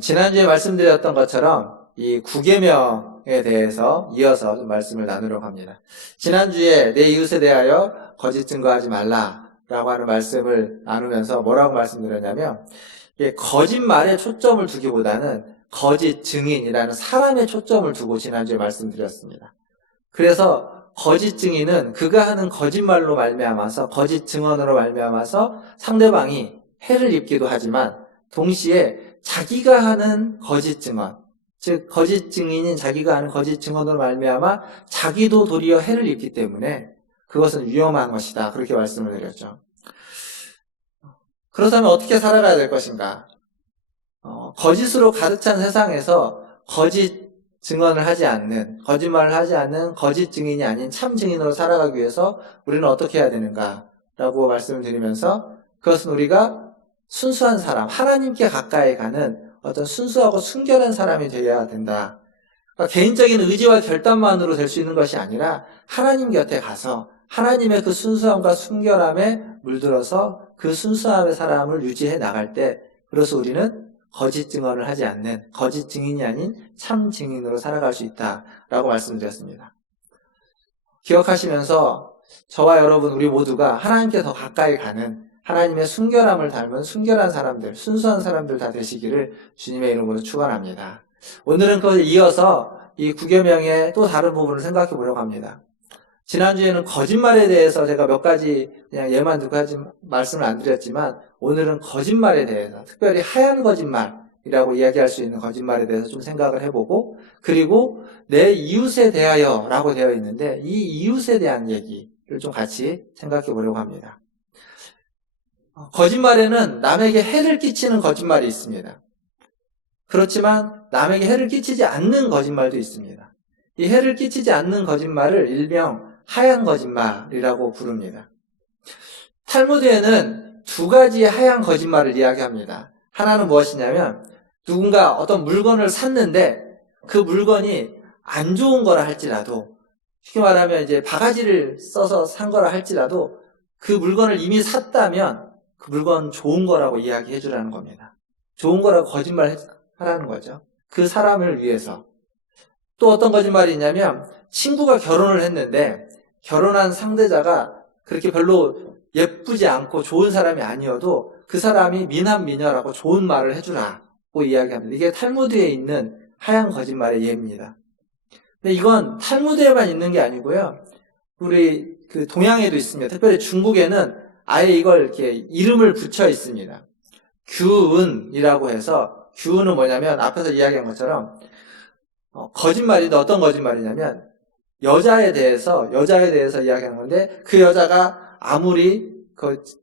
지난주에 말씀드렸던 것처럼 이 구계명에 대해서 이어서 좀 말씀을 나누려고 합니다. 지난주에 내 이웃에 대하여 거짓 증거하지 말라라고 하는 말씀을 나누면서 뭐라고 말씀드렸냐면, 거짓말에 초점을 두기보다는 거짓 증인이라는 사람에 초점을 두고 지난주에 말씀드렸습니다. 그래서 거짓 증인은 그가 하는 거짓말로 말미암아서, 거짓 증언으로 말미암아서 상대방이 해를 입기도 하지만 동시에 자기가 하는 거짓 증언, 즉 거짓 증인인 자기가 하는 거짓 증언으로 말미암아 자기도 도리어 해를 입기 때문에 그것은 위험한 것이다, 그렇게 말씀을 드렸죠. 그렇다면 어떻게 살아가야 될 것인가? 거짓으로 가득 찬 세상에서 거짓 증언을 하지 않는, 거짓말을 하지 않는 거짓 증인이 아닌 참 증인으로 살아가기 위해서 우리는 어떻게 해야 되는가 라고 말씀을 드리면서, 그것은 우리가 순수한 사람, 하나님께 가까이 가는 어떤 순수하고 순결한 사람이 되어야 된다. 그러니까 개인적인 의지와 결단만으로 될 수 있는 것이 아니라 하나님 곁에 가서 하나님의 그 순수함과 순결함에 물들어서 그 순수함의 사람을 유지해 나갈 때, 그래서 우리는 거짓 증언을 하지 않는 거짓 증인이 아닌 참 증인으로 살아갈 수 있다라고 말씀드렸습니다. 기억하시면서 저와 여러분, 우리 모두가 하나님께 더 가까이 가는 하나님의 순결함을 닮은 순결한 사람들, 순수한 사람들 다 되시기를 주님의 이름으로 축원합니다. 오늘은 그것에 이어서 이 구계명의 또 다른 부분을 생각해 보려고 합니다. 지난주에는 거짓말에 대해서 제가 몇 가지 그냥 예만 두고 말씀을 안 드렸지만, 오늘은 거짓말에 대해서, 특별히 하얀 거짓말이라고 이야기할 수 있는 거짓말에 대해서 좀 생각을 해보고, 그리고 내 이웃에 대하여 라고 되어 있는데 이 이웃에 대한 얘기를 좀 같이 생각해 보려고 합니다. 거짓말에는 남에게 해를 끼치는 거짓말이 있습니다. 그렇지만 남에게 해를 끼치지 않는 거짓말도 있습니다. 이 해를 끼치지 않는 거짓말을 일명 하얀 거짓말이라고 부릅니다. 탈무드에는 두 가지의 하얀 거짓말을 이야기합니다. 하나는 무엇이냐면, 누군가 어떤 물건을 샀는데 그 물건이 안 좋은 거라 할지라도, 쉽게 말하면 이제 바가지를 써서 산 거라 할지라도 그 물건을 이미 샀다면 그 물건 좋은 거라고 이야기해 주라는 겁니다. 좋은 거라고 거짓말 하라는 거죠. 그 사람을 위해서. 또 어떤 거짓말이 있냐면, 친구가 결혼을 했는데 결혼한 상대자가 그렇게 별로 예쁘지 않고 좋은 사람이 아니어도 그 사람이 미남미녀라고 좋은 말을 해주라고 이야기합니다. 이게 탈무드에 있는 하얀 거짓말의 예입니다. 근데 이건 탈무드에만 있는 게 아니고요, 우리 그 동양에도 있습니다. 특별히 중국에는 아예 이걸 이렇게 이름을 붙여 있습니다. 규은이라고 해서, 규은은 뭐냐면 앞에서 이야기한 것처럼 거짓말인데, 어떤 거짓말이냐면 여자에 대해서 이야기하는 건데, 그 여자가 아무리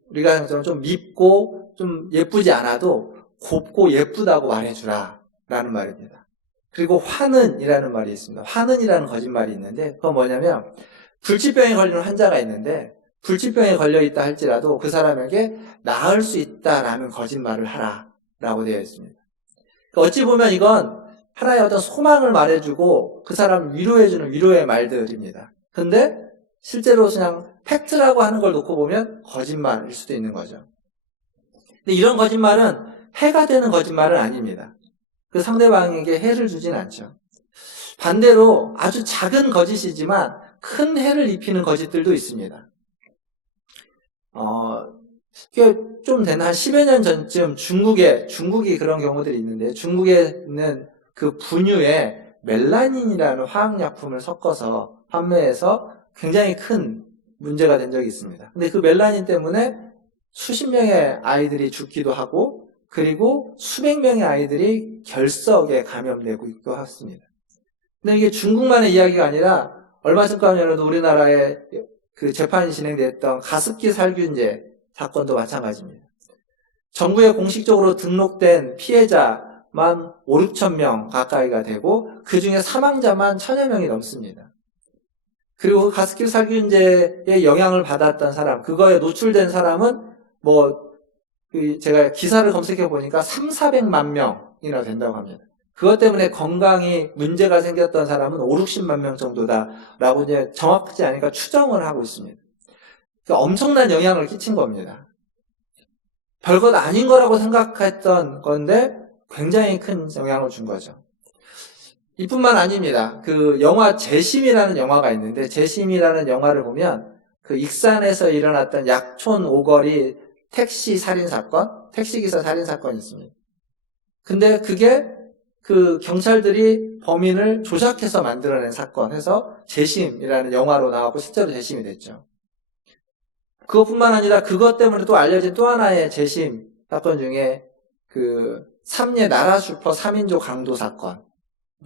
우리가 생각처럼 좀 밉고 좀 예쁘지 않아도 곱고 예쁘다고 말해주라 라는 말입니다. 그리고 환은이라는 말이 있습니다. 환은이라는 거짓말이 있는데, 그건 뭐냐면, 불치병에 걸리는 환자가 있는데 불치병에 걸려있다 할지라도 그 사람에게 나을 수 있다라는 거짓말을 하라라고 되어 있습니다. 어찌 보면 이건 하나의 어떤 소망을 말해주고 그 사람을 위로해주는 위로의 말들입니다. 근데 실제로 그냥 팩트라고 하는 걸 놓고 보면 거짓말일 수도 있는 거죠. 근데 이런 거짓말은 해가 되는 거짓말은 아닙니다. 그 상대방에게 해를 주진 않죠. 반대로 아주 작은 거짓이지만 큰 해를 입히는 거짓들도 있습니다. 꽤 좀 된 한 10여 년 전쯤 중국이 그런 경우들이 있는데, 중국에 있는 그 분유에 멜라닌이라는 화학약품을 섞어서 판매해서 굉장히 큰 문제가 된 적이 있습니다. 근데 그 멜라닌 때문에 수십 명의 아이들이 죽기도 하고, 그리고 수백 명의 아이들이 결석에 감염되고 있기도 했습니다. 근데 이게 중국만의 이야기가 아니라 얼마 전까지도 우리나라에 그 재판이 진행됐던 가습기 살균제 사건도 마찬가지입니다. 정부에 공식적으로 등록된 피해자만 5, 6천 명 가까이가 되고, 그 중에 사망자만 1,000여 명이 넘습니다. 그리고 그 가습기 살균제의 영향을 받았던 사람, 그거에 노출된 사람은 제가 기사를 검색해 보니까 3,400만 명이나 된다고 합니다. 그것 때문에 건강이 문제가 생겼던 사람은 5, 60만 명 정도다라고 이제 정확하지 않으니까 추정을 하고 있습니다. 그러니까 엄청난 영향을 끼친 겁니다. 별것 아닌 거라고 생각했던 건데 굉장히 큰 영향을 준 거죠. 이뿐만 아닙니다. 그 영화 재심이라는 영화가 있는데, 재심이라는 영화를 보면 그 익산에서 일어났던 약촌 오거리 택시 살인 사건, 택시기사 살인 사건이 있습니다. 근데 그게 그 경찰들이 범인을 조작해서 만들어낸 사건 해서 재심이라는 영화로 나왔고 실제로 재심이 됐죠. 그것뿐만 아니라 그것 때문에 또 알려진 또 하나의 재심 사건 중에 그 삼례 나라 슈퍼 3인조 강도 사건.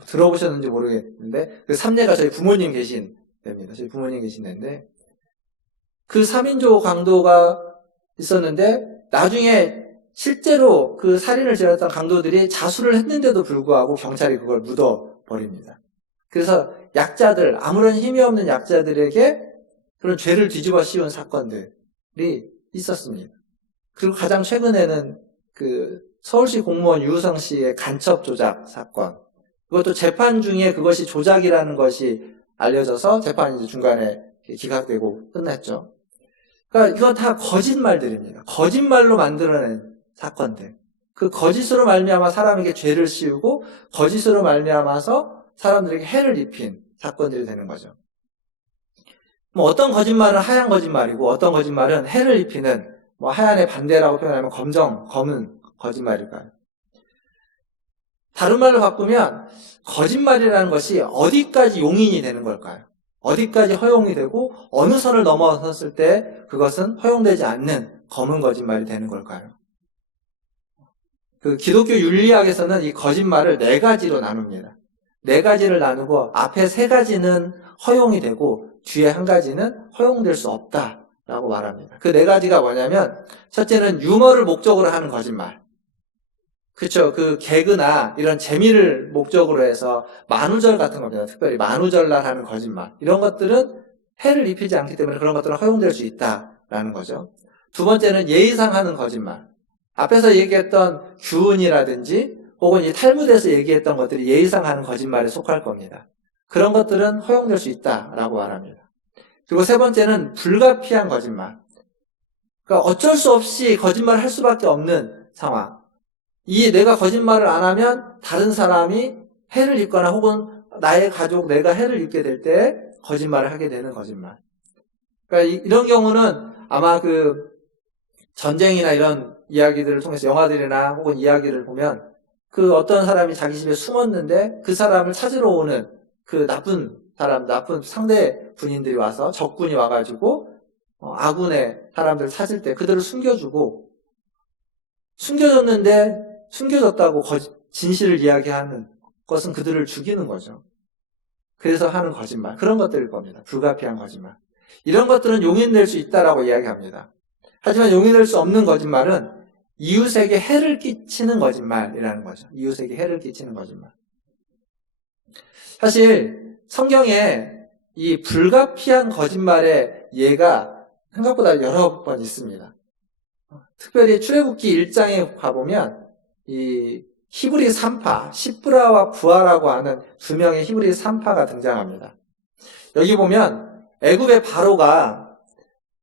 들어보셨는지 모르겠는데 그 삼례가 저희 부모님 계신 데입니다. 저희 부모님 계신 데인데 그 3인조 강도가 있었는데 나중에 실제로 그 살인을 저질렀던 강도들이 자수를 했는데도 불구하고 경찰이 그걸 묻어버립니다. 그래서 약자들, 아무런 힘이 없는 약자들에게 그런 죄를 뒤집어 씌운 사건들이 있었습니다. 그리고 가장 최근에는 그 서울시 공무원 유우성 씨의 간첩 조작 사건. 그것도 재판 중에 그것이 조작이라는 것이 알려져서 재판이 이제 중간에 기각되고 끝났죠. 그러니까 이건 다 거짓말들입니다. 거짓말로 만들어낸 사건들. 그 거짓으로 말미암아 사람에게 죄를 씌우고 거짓으로 말미암아서 사람들에게 해를 입힌 사건들이 되는 거죠. 뭐 어떤 거짓말은 하얀 거짓말이고 어떤 거짓말은 해를 입히는 뭐 하얀의 반대라고 표현하면 검은 거짓말일까요? 다른 말로 바꾸면 거짓말이라는 것이 어디까지 용인이 되는 걸까요? 어디까지 허용이 되고 어느 선을 넘어섰을 때 그것은 허용되지 않는 검은 거짓말이 되는 걸까요? 그 기독교 윤리학에서는 이 거짓말을 4가지로 나눕니다. 4가지를 나누고 앞에 3가지는 허용이 되고 뒤에 1가지는 허용될 수 없다라고 말합니다. 그 4가지가 뭐냐면 첫째는 유머를 목적으로 하는 거짓말. 그렇죠. 그 개그나 이런 재미를 목적으로 해서 만우절 같은 겁니다. 특별히 만우절날 하는 거짓말. 이런 것들은 해를 입히지 않기 때문에 그런 것들은 허용될 수 있다라는 거죠. 두 번째는 예의상 하는 거짓말. 앞에서 얘기했던 규훈이라든지 혹은 이 탈무드에서 얘기했던 것들이 예의상 하는 거짓말에 속할 겁니다. 그런 것들은 허용될 수 있다라고 말합니다. 그리고 세 번째는 불가피한 거짓말. 그러니까 어쩔 수 없이 거짓말을 할 수밖에 없는 상황. 내가 거짓말을 안 하면 다른 사람이 해를 입거나 혹은 나의 가족, 내가 해를 입게 될 때 거짓말을 하게 되는 거짓말. 그러니까 이런 경우는 아마 그 전쟁이나 이런 이야기들을 통해서 영화들이나 혹은 이야기를 보면 그 어떤 사람이 자기 집에 숨었는데 그 사람을 찾으러 오는 그 나쁜 사람, 나쁜 상대 군인들이 와서 적군이 와가지고 아군의 사람들을 찾을 때 그들을 숨겨주고 숨겨졌다고 진실을 이야기하는 것은 그들을 죽이는 거죠. 그래서 하는 거짓말. 그런 것들일 겁니다. 불가피한 거짓말. 이런 것들은 용인될 수 있다라고 이야기합니다. 하지만 용인될 수 없는 거짓말은 이웃에게 해를 끼치는 거짓말이라는 거죠. 이웃에게 해를 끼치는 거짓말. 사실 성경에 이 불가피한 거짓말의 예가 생각보다 여러 번 있습니다. 특별히 출애굽기 1장에 가보면 이 히브리 3파, 시브라와 부하라고 하는 2명의 히브리 3파가 등장합니다. 여기 보면 애굽의 바로가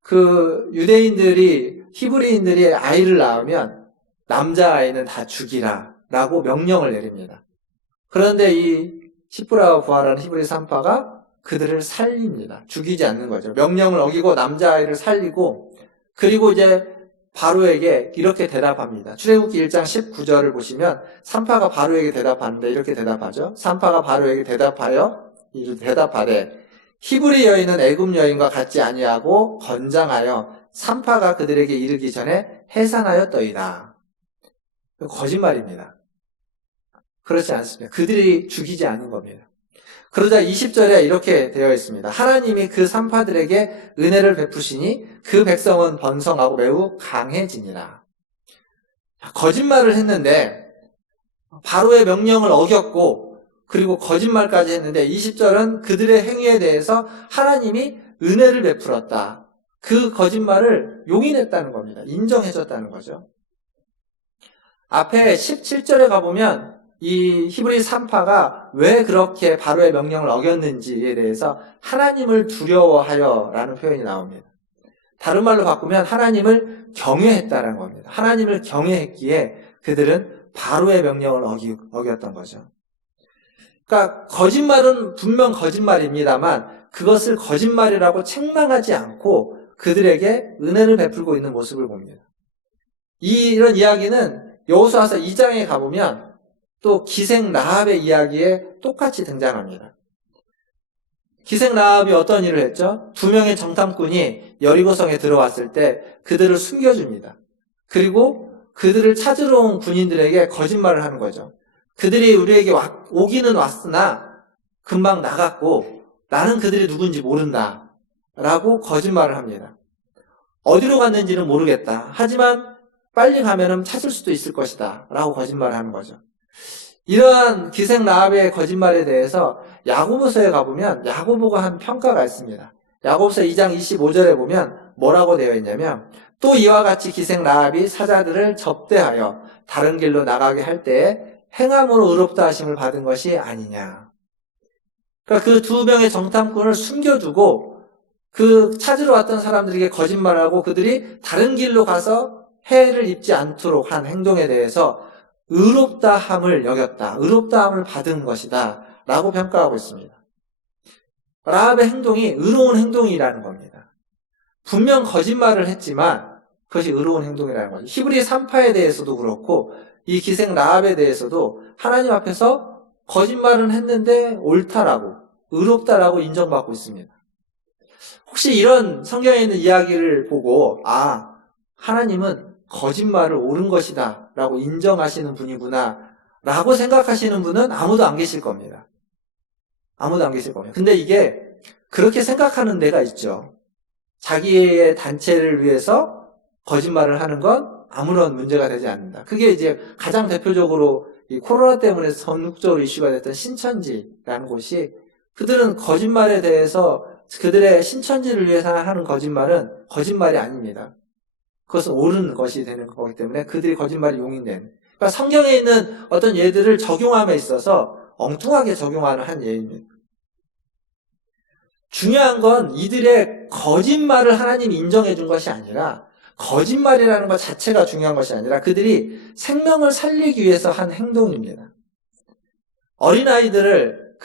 그 유대인들이 히브리인들이 아이를 낳으면 남자아이는 다 죽이라 라고 명령을 내립니다. 그런데 이 시브라와 부하라는 히브리 3파가 그들을 살립니다. 죽이지 않는 거죠. 명령을 어기고 남자아이를 살리고 그리고 이제 바로에게 이렇게 대답합니다. 출애굽기 1장 19절을 보시면 3파가 바로에게 대답하는데 이렇게 대답하죠. 3파가 바로에게 대답하되 히브리 여인은 애굽 여인과 같지 아니하고 건장하여 3파가 그들에게 이르기 전에 해산하였더이다. 거짓말입니다. 그렇지 않습니다. 그들이 죽이지 않은 겁니다. 그러자 20절에 이렇게 되어 있습니다. 하나님이 그 3파들에게 은혜를 베푸시니 그 백성은 번성하고 매우 강해지니라. 거짓말을 했는데 바로의 명령을 어겼고 그리고 거짓말까지 했는데 20절은 그들의 행위에 대해서 하나님이 은혜를 베풀었다. 그 거짓말을 용인했다는 겁니다. 인정해줬다는 거죠. 앞에 17절에 가보면 이 히브리 3파가 왜 그렇게 바로의 명령을 어겼는지에 대해서 하나님을 두려워하여 라는 표현이 나옵니다. 다른 말로 바꾸면 하나님을 경외했다는 겁니다. 하나님을 경외했기에 그들은 바로의 명령을 어겼던 거죠. 그러니까 거짓말은 분명 거짓말입니다만 그것을 거짓말이라고 책망하지 않고 그들에게 은혜를 베풀고 있는 모습을 봅니다. 이런 이야기는 여호수아서 2장에 가보면 또 기생 라합의 이야기에 똑같이 등장합니다. 기생 라합이 어떤 일을 했죠? 2명의 정탐꾼이 여리고성에 들어왔을 때 그들을 숨겨줍니다. 그리고 그들을 찾으러 온 군인들에게 거짓말을 하는 거죠. 그들이 우리에게 오기는 왔으나 금방 나갔고 나는 그들이 누군지 모른다 라고 거짓말을 합니다. 어디로 갔는지는 모르겠다. 하지만 빨리 가면은 찾을 수도 있을 것이다 라고 거짓말을 하는 거죠. 이러한 기생 라합의 거짓말에 대해서 야고보서에 가보면 야고보가 한 평가가 있습니다. 야고보서 2장 25절에 보면 뭐라고 되어 있냐면 또 이와 같이 기생 라합이 사자들을 접대하여 다른 길로 나가게 할 때에 행함으로 의롭다 하심을 받은 것이 아니냐. 그러니까 그 2명의 정탐꾼을 숨겨두고 그 찾으러 왔던 사람들에게 거짓말하고 그들이 다른 길로 가서 해를 입지 않도록 한 행동에 대해서 의롭다함을 여겼다. 의롭다함을 받은 것이다. 라고 평가하고 있습니다. 라합의 행동이 의로운 행동이라는 겁니다. 분명 거짓말을 했지만 그것이 의로운 행동이라는 거죠. 히브리 3파에 대해서도 그렇고 이 기생 라합에 대해서도 하나님 앞에서 거짓말은 했는데 옳다라고 의롭다라고 인정받고 있습니다. 혹시 이런 성경에 있는 이야기를 보고 하나님은 거짓말을 옳은 것이다 라고 인정하시는 분이구나 라고 생각하시는 분은 아무도 안 계실 겁니다. 아무도 안 계실 겁니다. 근데 이게 그렇게 생각하는 데가 있죠. 자기의 단체를 위해서 거짓말을 하는 건 아무런 문제가 되지 않는다. 그게 이제 가장 대표적으로 이 코로나 때문에 전국적으로 이슈가 됐던 신천지라는 곳이 그들은 거짓말에 대해서 그들의 신천지를 위해서 하는 거짓말은 거짓말이 아닙니다. 그것은 옳은 것이 되는 거기 때문에 그들이 거짓말이 용인되는. 그러니까 성경에 있는 어떤 예들을 적용함에 있어서 엉뚱하게 적용하는 한 예입니다. 중요한 건 이들의 거짓말을 하나님이 인정해 준 것이 아니라 거짓말이라는 것 자체가 중요한 것이 아니라 그들이 생명을 살리기 위해서 한 행동입니다. 어린아이들을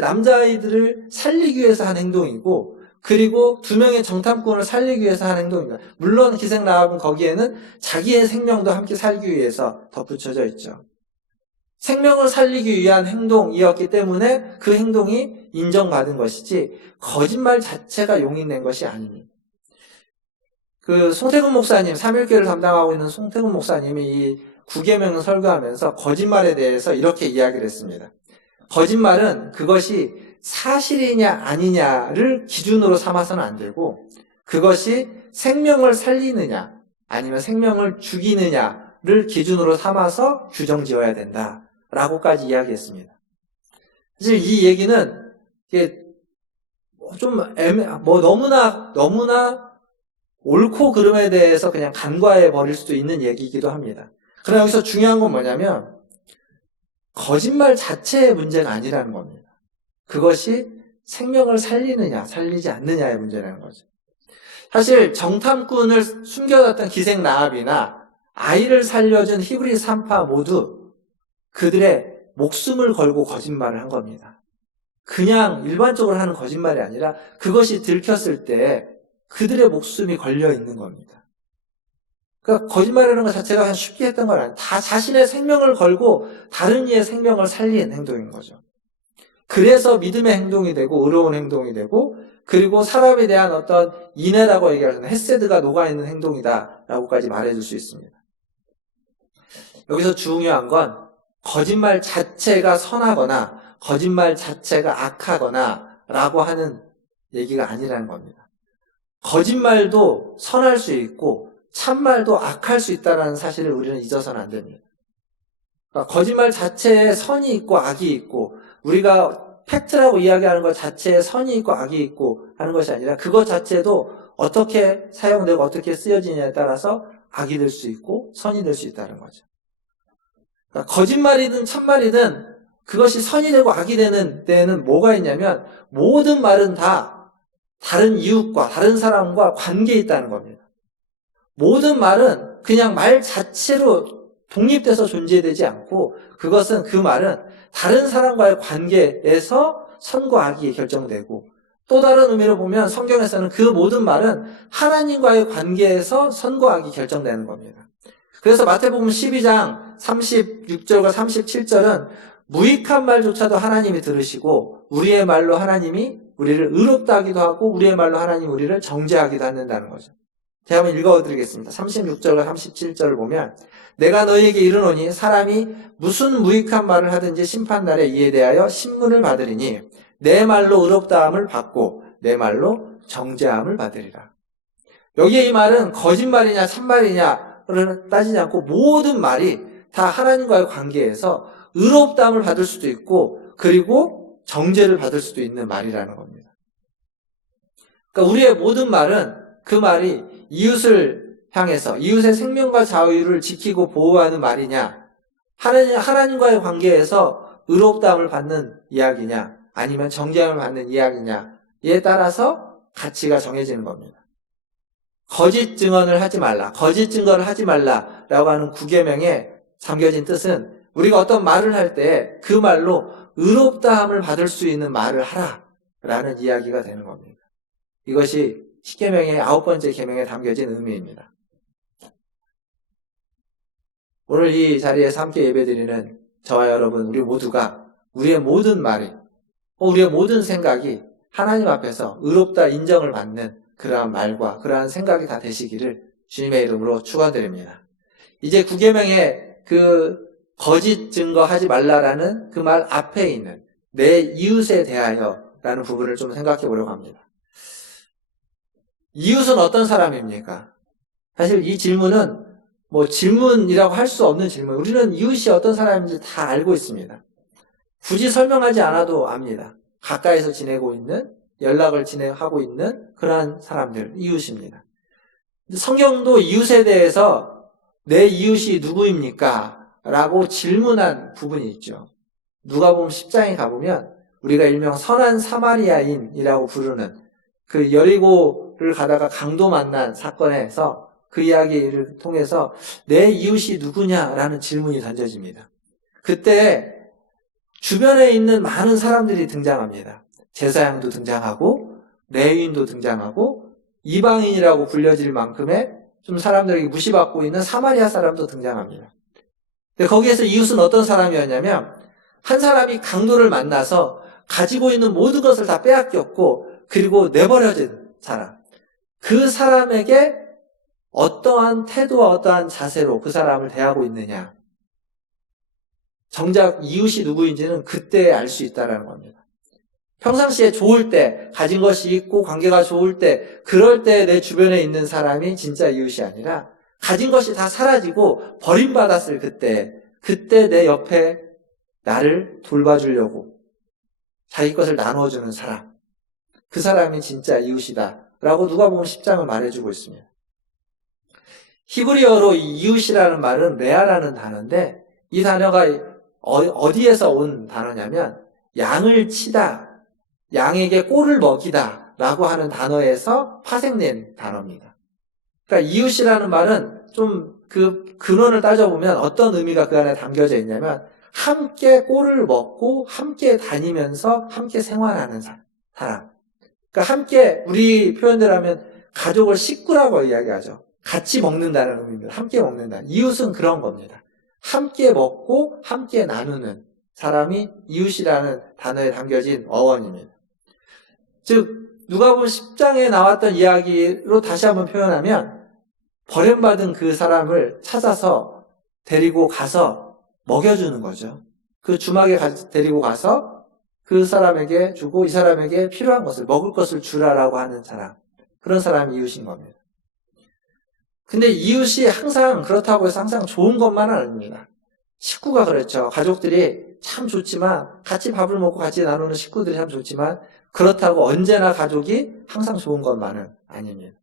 남자아이들을 살리기 위해서 한 행동이고 그리고 2명의 정탐꾼을 살리기 위해서 한 행동입니다. 물론 기생 라합은 거기에는 자기의 생명도 함께 살기 위해서 덧붙여져 있죠. 생명을 살리기 위한 행동이었기 때문에 그 행동이 인정받은 것이지 거짓말 자체가 용인된 것이 아닙니다. 송태근 목사님, 삼일교회를 담당하고 있는 송태근 목사님이 이 9계명을 설교하면서 거짓말에 대해서 이렇게 이야기를 했습니다. 거짓말은 그것이 사실이냐 아니냐를 기준으로 삼아서는 안 되고 그것이 생명을 살리느냐 아니면 생명을 죽이느냐를 기준으로 삼아서 규정 지어야 된다라고까지 이야기했습니다. 사실 이 얘기는 이게 좀 너무나 옳고 그름에 대해서 그냥 간과해 버릴 수도 있는 얘기이기도 합니다. 그러나 여기서 중요한 건 뭐냐면 거짓말 자체의 문제가 아니라는 겁니다. 그것이 생명을 살리느냐 살리지 않느냐의 문제라는 거죠. 사실 정탐꾼을 숨겨놨던 기생 라합이나 아이를 살려준 히브리 3파 모두 그들의 목숨을 걸고 거짓말을 한 겁니다. 그냥 일반적으로 하는 거짓말이 아니라 그것이 들켰을 때 그들의 목숨이 걸려 있는 겁니다. 그러니까 거짓말이라는 것 자체가 그냥 쉽게 했던 건 아니에요. 다 자신의 생명을 걸고 다른 이의 생명을 살린 행동인 거죠. 그래서 믿음의 행동이 되고 의로운 행동이 되고 그리고 사람에 대한 어떤 인애라고 얘기하는 헤세드가 녹아있는 행동이다라고까지 말해줄 수 있습니다. 여기서 중요한 건 거짓말 자체가 선하거나 거짓말 자체가 악하거나 라고 하는 얘기가 아니라는 겁니다. 거짓말도 선할 수 있고 참말도 악할 수 있다는 사실을 우리는 잊어서는 안 됩니다. 그러니까 거짓말 자체에 선이 있고 악이 있고 우리가 팩트라고 이야기하는 것 자체에 선이 있고 악이 있고 하는 것이 아니라 그것 자체도 어떻게 사용되고 어떻게 쓰여지냐에 따라서 악이 될 수 있고 선이 될 수 있다는 거죠. 그러니까 거짓말이든 참말이든 그것이 선이 되고 악이 되는 데에는 뭐가 있냐면 모든 말은 다 다른 이웃과 다른 사람과 관계에 있다는 겁니다. 모든 말은 그냥 말 자체로 독립돼서 존재되지 않고 그것은 그 말은 다른 사람과의 관계에서 선과 악이 결정되고 또 다른 의미로 보면 성경에서는 그 모든 말은 하나님과의 관계에서 선과 악이 결정되는 겁니다. 그래서 마태복음 12장 36절과 37절은 무익한 말조차도 하나님이 들으시고 우리의 말로 하나님이 우리를 의롭다 하기도 하고 우리의 말로 하나님이 우리를 정죄하기도 한다는 거죠. 제가 한번 읽어드리겠습니다. 36절과 37절을 보면 내가 너희에게 이르노니 사람이 무슨 무익한 말을 하든지 심판날에 이에 대하여 신문을 받으리니 내 말로 의롭다함을 받고 내 말로 정죄함을 받으리라. 여기에 이 말은 거짓말이냐 참말이냐를 따지지 않고 모든 말이 다 하나님과의 관계에서 의롭다함을 받을 수도 있고 그리고 정죄를 받을 수도 있는 말이라는 겁니다. 그러니까 우리의 모든 말은 그 말이 이웃을 향해서 이웃의 생명과 자유를 지키고 보호하는 말이냐 하나님과의 관계에서 의롭다함을 받는 이야기냐 아니면 정죄함을 받는 이야기냐에 따라서 가치가 정해지는 겁니다. 거짓 증언을 하지 말라, 거짓 증거를 하지 말라라고 하는 구계명에 담겨진 뜻은 우리가 어떤 말을 할 때 그 말로 의롭다함을 받을 수 있는 말을 하라라는 이야기가 되는 겁니다. 이것이 십계명의 9번째 계명에 담겨진 의미입니다. 오늘 이 자리에서 함께 예배드리는 저와 여러분 우리 모두가 우리의 모든 말이 우리의 모든 생각이 하나님 앞에서 의롭다 인정을 받는 그러한 말과 그러한 생각이 다 되시기를 주님의 이름으로 축원드립니다. 이제 구계명의 그 거짓 증거하지 말라라는 그 말 앞에 있는 내 이웃에 대하여라는 부분을 좀 생각해 보려고 합니다. 이웃은 어떤 사람입니까? 사실 이 질문은 질문이라고 할 수 없는 질문. 우리는 이웃이 어떤 사람인지 다 알고 있습니다. 굳이 설명하지 않아도 압니다. 가까이서 지내고 있는, 연락을 하고 있는 그러한 사람들, 이웃입니다. 성경도 이웃에 대해서 내 이웃이 누구입니까? 라고 질문한 부분이 있죠. 누가복음 10장에 가보면 우리가 일명 선한 사마리아인이라고 부르는 그 여리고를 가다가 강도 만난 사건에서 그 이야기를 통해서 내 이웃이 누구냐라는 질문이 던져집니다. 그때 주변에 있는 많은 사람들이 등장합니다. 제사장도 등장하고 레위인도 등장하고 이방인이라고 불려질 만큼의 좀 사람들에게 무시받고 있는 사마리아 사람도 등장합니다. 근데 거기에서 이웃은 어떤 사람이었냐면 한 사람이 강도를 만나서 가지고 있는 모든 것을 다 빼앗겼고 그리고 내버려진 사람. 그 사람에게 어떠한 태도와 어떠한 자세로 그 사람을 대하고 있느냐. 정작 이웃이 누구인지는 그때 알 수 있다는 겁니다. 평상시에 좋을 때, 가진 것이 있고 관계가 좋을 때, 그럴 때 내 주변에 있는 사람이 진짜 이웃이 아니라 가진 것이 다 사라지고 버림받았을 그때 내 옆에 나를 돌봐주려고 자기 것을 나눠주는 사람. 그 사람이 진짜 이웃이다. 라고 누가복음 10장은 말해주고 있습니다. 히브리어로 이 이웃이라는 말은 레아라는 단어인데 이 단어가 어디에서 온 단어냐면 양을 치다, 양에게 꼴을 먹이다 라고 하는 단어에서 파생된 단어입니다. 그러니까 이웃이라는 말은 좀 그 근원을 따져보면 어떤 의미가 그 안에 담겨져 있냐면 함께 꼴을 먹고 함께 다니면서 함께 생활하는 사람. 그러니까 함께 우리 표현대로 하면 가족을 식구라고 이야기하죠. 같이 먹는다는 의미입니다. 함께 먹는다. 이웃은 그런 겁니다. 함께 먹고 함께 나누는 사람이 이웃이라는 단어에 담겨진 어원입니다. 즉 누가복음 10장에 나왔던 이야기로 다시 한번 표현하면 버림받은 그 사람을 찾아서 데리고 가서 먹여주는 거죠. 그 주막에 데리고 가서 그 사람에게 주고 이 사람에게 필요한 것을 먹을 것을 주라라고 하는 사람. 그런 사람이 이웃인 겁니다. 근데 이웃이 항상 그렇다고 해서 항상 좋은 것만은 아닙니다. 식구가 그렇죠. 가족들이 참 좋지만 같이 밥을 먹고 같이 나누는 식구들이 참 좋지만 그렇다고 언제나 가족이 항상 좋은 것만은 아닙니다.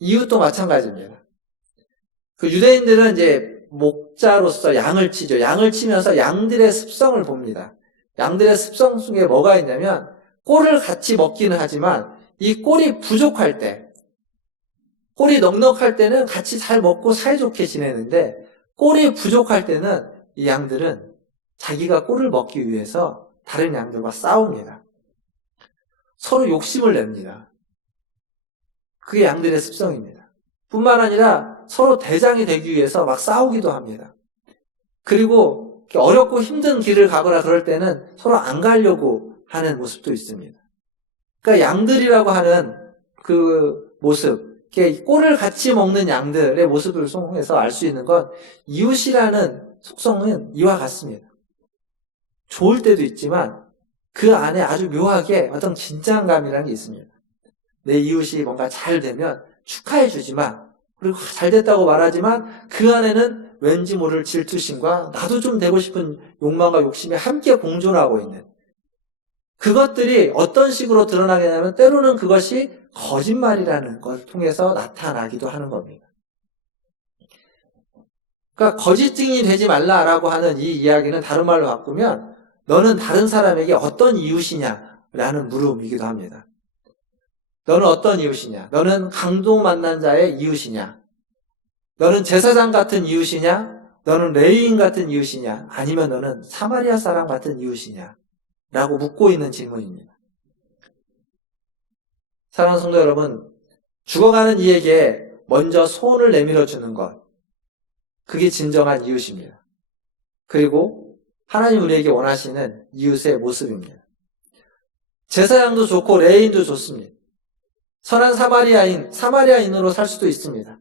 이웃도 마찬가지입니다. 그 유대인들은 이제 목자로서 양을 치죠. 양을 치면서 양들의 습성을 봅니다. 양들의 습성 속에 뭐가 있냐면 꼴을 같이 먹기는 하지만 이 꼴이 부족할 때 꼴이 넉넉할 때는 같이 잘 먹고 사이좋게 지내는데 꼴이 부족할 때는 이 양들은 자기가 꼴을 먹기 위해서 다른 양들과 싸웁니다. 서로 욕심을 냅니다. 그게 양들의 습성입니다. 뿐만 아니라 서로 대장이 되기 위해서 막 싸우기도 합니다. 그리고 어렵고 힘든 길을 가거나 그럴 때는 서로 안 가려고 하는 모습도 있습니다. 그러니까 양들이라고 하는 그 모습, 이렇게 꼴을 같이 먹는 양들의 모습을 통해서 알 수 있는 건 이웃이라는 속성은 이와 같습니다. 좋을 때도 있지만 그 안에 아주 묘하게 어떤 긴장감이라는 게 있습니다. 내 이웃이 뭔가 잘 되면 축하해 주지만, 그리고 잘 됐다고 말하지만 그 안에는 왠지 모를 질투심과 나도 좀 되고 싶은 욕망과 욕심이 함께 공존하고 있는, 그것들이 어떤 식으로 드러나게 되냐면 때로는 그것이 거짓말이라는 걸 통해서 나타나기도 하는 겁니다. 그러니까 거짓증이 되지 말라라고 하는 이 이야기는 다른 말로 바꾸면 너는 다른 사람에게 어떤 이웃이냐라는 물음이기도 합니다. 너는 어떤 이웃이냐? 너는 강도 만난 자의 이웃이냐? 너는 제사장 같은 이웃이냐? 너는 레위인 같은 이웃이냐? 아니면 너는 사마리아 사람 같은 이웃이냐? 라고 묻고 있는 질문입니다. 사랑하는 성도 여러분, 죽어가는 이에게 먼저 손을 내밀어 주는 것, 그게 진정한 이웃입니다. 그리고 하나님 우리에게 원하시는 이웃의 모습입니다. 제사장도 좋고 레위인도 좋습니다. 선한 사마리아인으로 살 수도 있습니다.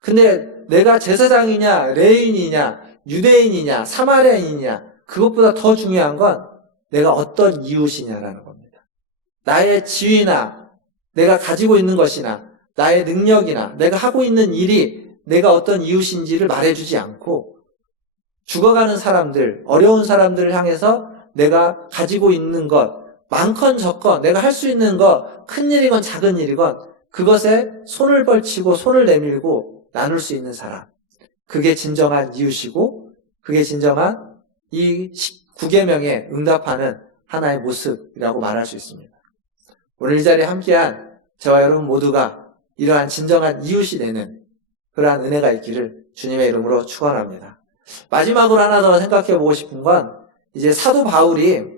근데 내가 제사장이냐, 레위인이냐, 유대인이냐, 사마리아인이냐, 그것보다 더 중요한 건 내가 어떤 이웃이냐라는 겁니다. 나의 지위나 내가 가지고 있는 것이나 나의 능력이나 내가 하고 있는 일이 내가 어떤 이웃인지를 말해주지 않고 죽어가는 사람들, 어려운 사람들을 향해서 내가 가지고 있는 것, 많건 적건 내가 할 수 있는 것, 큰 일이건 작은 일이건 그것에 손을 벌치고 손을 내밀고 나눌 수 있는 사람, 그게 진정한 이웃이고 그게 진정한 이 9계명에 응답하는 하나의 모습이라고 말할 수 있습니다. 오늘 이 자리에 함께한 저와 여러분 모두가 이러한 진정한 이웃이 되는 그러한 은혜가 있기를 주님의 이름으로 축원합니다. 마지막으로 하나 더 생각해 보고 싶은 건 이제 사도 바울이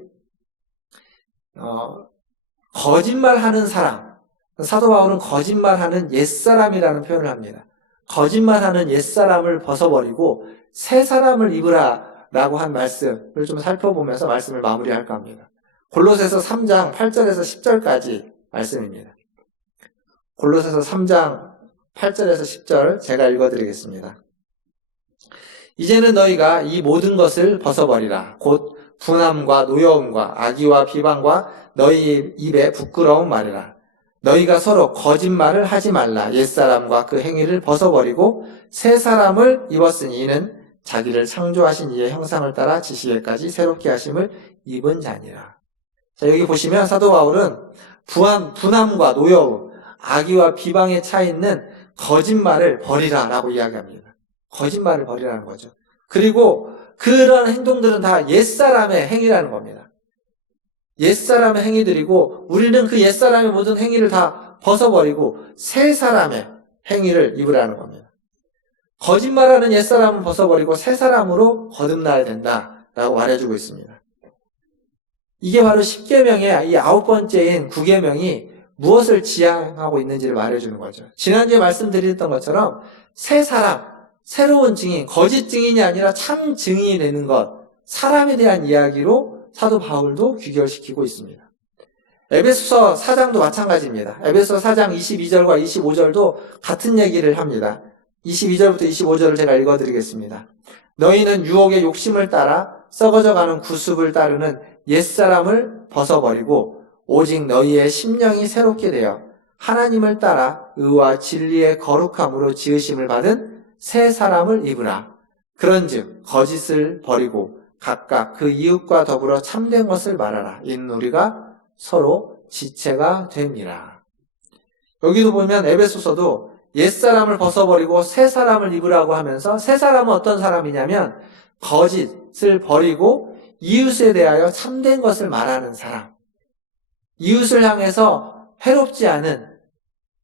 거짓말하는 사람, 사도 바울은 거짓말하는 옛사람이라는 표현을 합니다. 거짓말하는 옛사람을 벗어버리고 새 사람을 입으라 라고 한 말씀을 좀 살펴보면서 말씀을 마무리할까 합니다. 골로새서 3장 8절에서 10절까지 말씀입니다. 골로새서 3장 8절에서 10절 제가 읽어드리겠습니다. 이제는 너희가 이 모든 것을 벗어버리라. 곧 분함과 노여움과 악의와 비방과 너희 입에 부끄러운 말이라. 너희가 서로 거짓말을 하지 말라. 옛사람과 그 행위를 벗어버리고 새 사람을 입었으니 이는 자기를 창조하신 이의 형상을 따라 지시에까지 새롭게 하심을 입은 자니라. 자, 여기 보시면 사도 바울은 분함과 노여움, 악의와 비방에 차 있는 거짓말을 버리라라고 이야기합니다. 거짓말을 버리라는 거죠. 그리고 그런 행동들은 다 옛사람의 행위라는 겁니다. 옛사람의 행위들이고 우리는 그 옛사람의 모든 행위를 다 벗어버리고 새 사람의 행위를 입으라는 겁니다. 거짓말하는 옛사람은 벗어버리고 새 사람으로 거듭나야 된다라고 말해주고 있습니다. 이게 바로 10계명의 이 9번째인 9계명이 무엇을 지향하고 있는지를 말해주는 거죠. 지난주에 말씀드렸던 것처럼 새 사람, 새로운 증인, 거짓 증인이 아니라 참 증인이 되는 것, 사람에 대한 이야기로 사도 바울도 귀결시키고 있습니다. 에베소서 4장도 마찬가지입니다. 에베소서 4장 22절과 25절도 같은 얘기를 합니다. 22절부터 25절을 제가 읽어드리겠습니다. 너희는 유혹의 욕심을 따라 썩어져가는 구습을 따르는 옛사람을 벗어버리고 오직 너희의 심령이 새롭게 되어 하나님을 따라 의와 진리의 거룩함으로 지으심을 받은 새 사람을 입으라. 그런즉 거짓을 버리고 각각 그 이웃과 더불어 참된 것을 말하라. 이는 우리가 서로 지체가 됨이라. 여기도 보면 에베소서도 옛사람을 벗어버리고 새 사람을 입으라고 하면서 새 사람은 어떤 사람이냐면 거짓을 버리고 이웃에 대하여 참된 것을 말하는 사람, 이웃을 향해서 해롭지 않은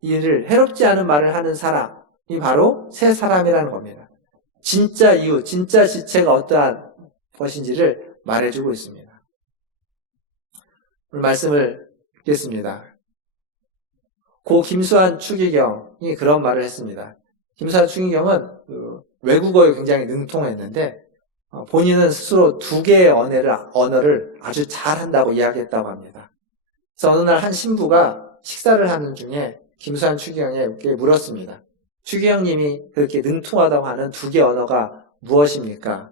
일을, 해롭지 않은 말을 하는 사람이 바로 새 사람이라는 겁니다. 진짜 이유, 진짜 지체가 어떠한 것인지를 말해주고 있습니다. 오늘 말씀을 읽겠습니다. 고 김수환 추기경이 그런 말을 했습니다. 김수환 추기경은 외국어에 굉장히 능통했는데 본인은 스스로 2개의 언어를 아주 잘한다고 이야기했다고 합니다. 그래서 어느 날 한 신부가 식사를 하는 중에 김수환 추기경에게 물었습니다. 추기경님이 그렇게 능통하다고 하는 2개 언어가 무엇입니까?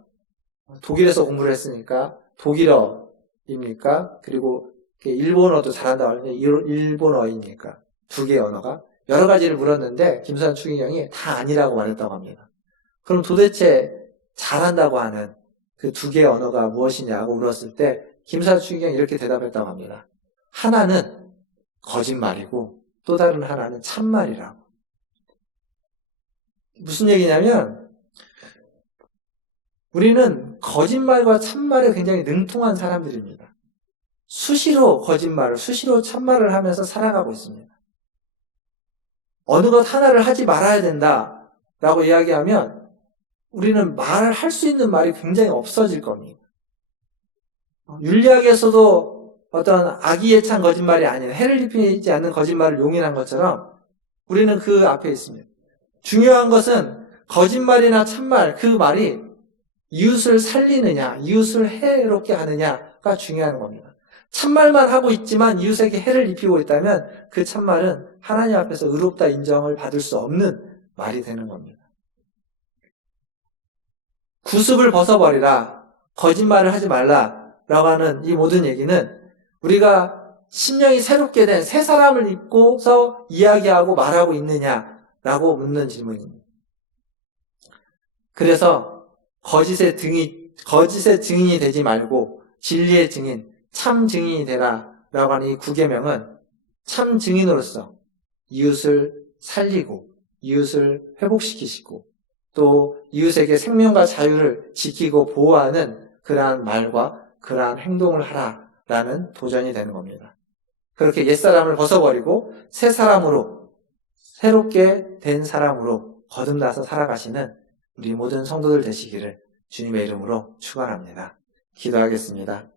독일에서 공부를 했으니까 독일어입니까? 그리고 일본어도 잘한다고 하는데 일본어입니까? 2개의 언어가? 여러 가지를 물었는데 김수환 추기경이 다 아니라고 말했다고 합니다. 그럼 도대체 잘한다고 하는 그 2개의 언어가 무엇이냐고 물었을 때 김수환 추기경이 이렇게 대답했다고 합니다. 하나는 거짓말이고 또 다른 하나는 참말이라고. 무슨 얘기냐면 우리는 거짓말과 참말에 굉장히 능통한 사람들입니다. 수시로 거짓말을, 수시로 참말을 하면서 살아가고 있습니다. 어느 것 하나를 하지 말아야 된다라고 이야기하면 우리는 말을 할 수 있는 말이 굉장히 없어질 겁니다. 윤리학에서도 어떤 악의에 찬 거짓말이 아닌 해를 입히지 않는 거짓말을 용인한 것처럼 우리는 그 앞에 있습니다. 중요한 것은 거짓말이나 참말, 그 말이 이웃을 살리느냐, 이웃을 해롭게 하느냐가 중요한 겁니다. 참말만 하고 있지만 이웃에게 해를 입히고 있다면 그 참말은 하나님 앞에서 의롭다 인정을 받을 수 없는 말이 되는 겁니다. 구습을 벗어버리라, 거짓말을 하지 말라라고 하는 이 모든 얘기는 우리가 심령이 새롭게 된 새 사람을 입고서 이야기하고 말하고 있느냐라고 묻는 질문입니다. 그래서 거짓의 증인이 되지 말고 진리의 증인, 참 증인이 되라라고 하는 이 9계명은 참 증인으로서 이웃을 살리고 이웃을 회복시키시고 또 이웃에게 생명과 자유를 지키고 보호하는 그러한 말과 그러한 행동을 하라라는 도전이 되는 겁니다. 그렇게 옛사람을 벗어버리고 새 사람으로, 새롭게 된 사람으로 거듭나서 살아가시는 우리 모든 성도들 되시기를 주님의 이름으로 축원합니다. 기도하겠습니다.